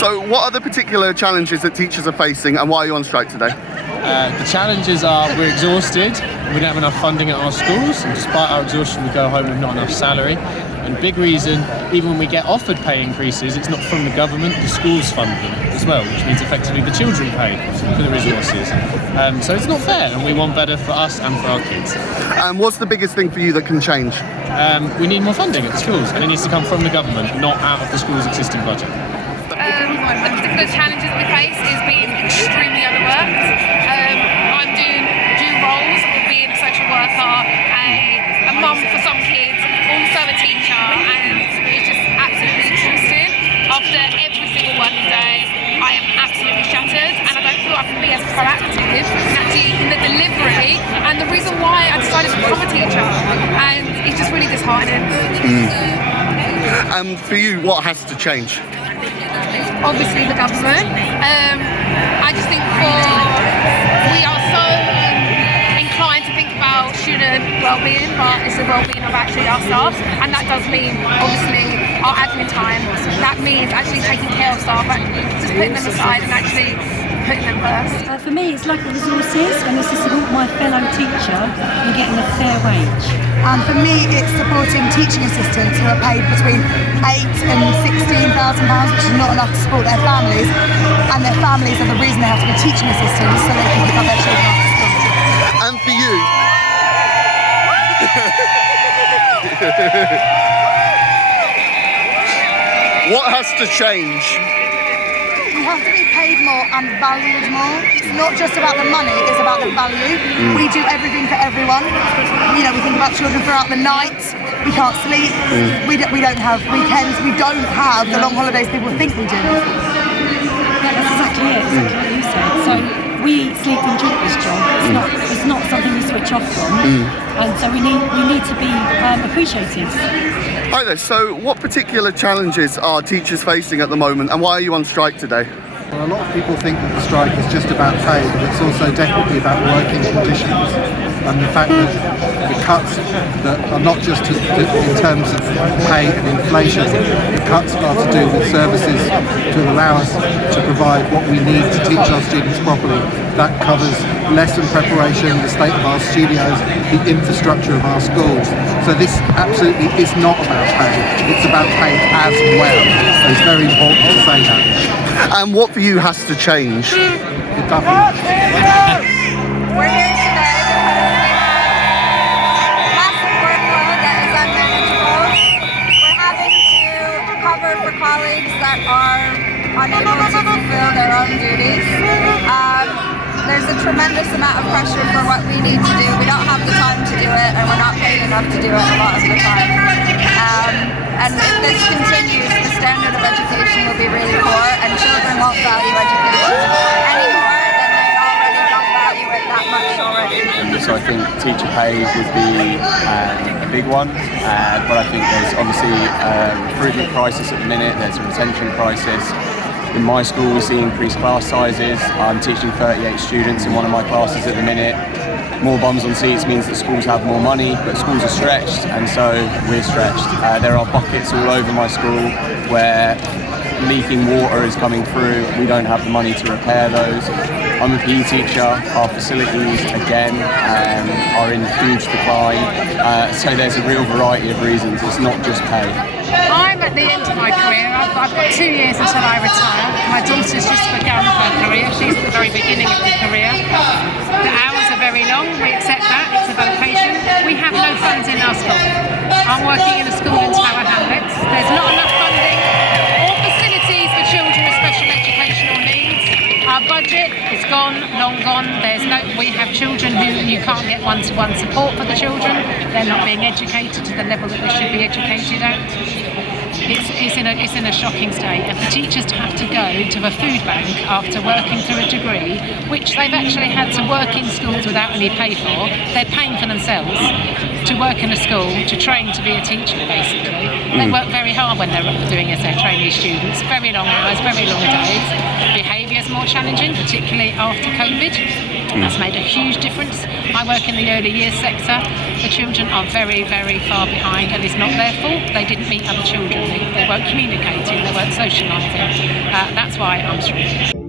So what are the particular challenges that teachers are facing, and why are you on strike today? The challenges are we're exhausted, we don't have enough funding at our schools, and despite our exhaustion we go home with not enough salary. And big reason, even when we get offered pay increases, it's not from the government, the schools fund them as well, which means effectively the children pay for the resources. So it's not fair, and we want better for us and for our kids. And what's the biggest thing for you that can change? We need more funding at the schools, and it needs to come from the government, not out of the school's existing budget. The particular challenges we face is being extremely overworked. I'm doing dual roles of being a social worker, a mum for some kids, also a teacher, and it's just absolutely exhausting. After every single working day, I am absolutely shattered, and I don't feel I can be as proactive actually in the delivery. And the reason why I decided to become a teacher, and it's just really disheartening. And for you, what has to change? Obviously the government. I just think we are so inclined to think about student well-being, but it's the well-being of actually our staff, and that does mean obviously our admin time. That means actually taking care of staff, and just putting them aside and actually putting them first. For me, it's like the resources, and it's to support my fellow teacher in getting a fair wage. And for me, it's supporting teaching assistants who are paid between £8,000 and £16,000, which is not enough to support their families. And their families are the reason they have to be teaching assistants, so they can pick up their children after school. And for you? What has to change? We have to be paid more and valued more. It's not just about the money, it's about the value. We do everything for everyone. You know, we think about children throughout the night. We can't sleep. We don't have weekends. We don't have the long holidays people think we do. Yeah, that's exactly it. Exactly what you said. So we sleep and drink this job. It's not something we switch off from. And so we need to be appreciated. Hi there, so what particular challenges are teachers facing at the moment, and why are you on strike today? Well, a lot of people think that the strike is just about pay, but it's also definitely about working conditions, and the fact that the cuts that are not just in terms of pay and inflation, the cuts are to do with services to allow us to provide what we need to teach our students properly. That covers lesson preparation, the state of our studios, the infrastructure of our schools. So this absolutely is not about pay, it's about pay as well. So it's very important to say that. And what for you has to change? The government. We're here today because we have massive workload that is unmanageable. We're having to cover for colleagues that are unable to fulfill their own duties. There's a tremendous amount of pressure for what we need to do. We don't have the time to do it, and we're not paid enough to do it a lot of the time. And if this continues, the standard of education will be really poor, and children won't value education anymore than they already don't value it that much already. So I think teacher pay would be a big one, but I think there's obviously a recruitment crisis at the minute, there's a retention crisis. In my school we see increased class sizes. I'm teaching 38 students in one of my classes at the minute. More bums on seats means that schools have more money, but schools are stretched, and so we're stretched. There are buckets all over my school where leaking water is coming through. We don't have the money to repair those. I'm a PE teacher. Our facilities, again, are in huge decline. So there's a real variety of reasons. It's not just pay. I'm at the end of my career. I've got 2 years until I retire. My daughter's just begun her career. She's at the very beginning of the career. The hours are very long. We accept that. It's a vocation. We have no funds in our school. I'm working in a school in Tower Hamlets. There's not enough funding or facilities for children with special educational needs. Our budget is gone, long gone. We have children who you can't get one-to-one support for the children. They're not being educated to the level that they should be educated at. It's in a shocking state, and for teachers to have to go to a food bank after working through a degree, which they've actually had to work in schools without any pay for, they're paying for themselves, to work in a school, to train to be a teacher, basically. They work very hard when they're doing as their trainee students. Very long hours, very long days. Behaviour is more challenging, particularly after COVID. That's made a huge difference. I work in the early years sector. The children are very, very far behind, and it's not their fault. They didn't meet other children. They weren't communicating. They weren't socialising. That's why I'm struggling.